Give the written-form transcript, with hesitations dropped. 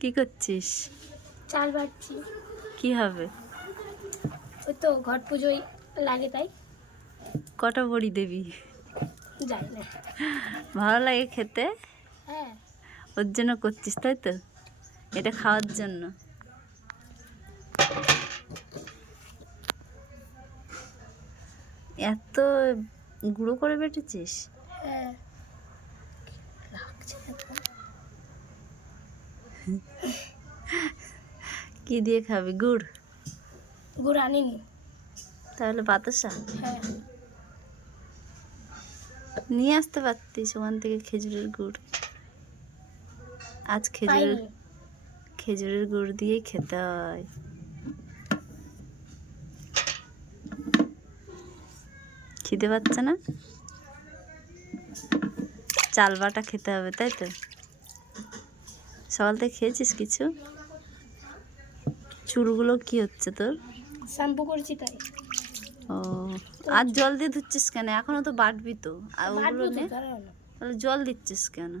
কি করছিস? চাল বাটছি। কি হবে? ওই তো ঘট পুজোয় লাগে তাই। কটা বড়ি দেবি? জানি না। ভালো লাগে খেতে, হ্যাঁ। ওর জন্য করছিস তাই তো? এটা খাওয়ার জন্য। এত গুঁড়ো করে বেটেছিস? হ্যাঁ। লাগছে দেখো। কি দিয়ে খাবি? গুড়? গুড় আনিনি। তাহলে বাতাসা হ্যাঁ। নিয়ে আসতে পারতিস ওখান থেকে, খেজুরের গুড়। আজ পাইনি। খেজুরের গুড় দিয়েই খেতে হয়। খিদে পাচ্ছে না? চাল বাটা খেতে হবে তাই তো? সকাল থেকে খেয়েছিস কিছু? চুলগুলো কি হচ্ছে তোর? শ্যাম্পু করছি তাই। ও, আর জল দিয়ে ধুচ্ছিস কেন? এখনো তো বাটবি তো, আর ওগুলো বাটবো তো, নে। দাঁড়াও না। তাহলে জল দিচ্ছিস কেন?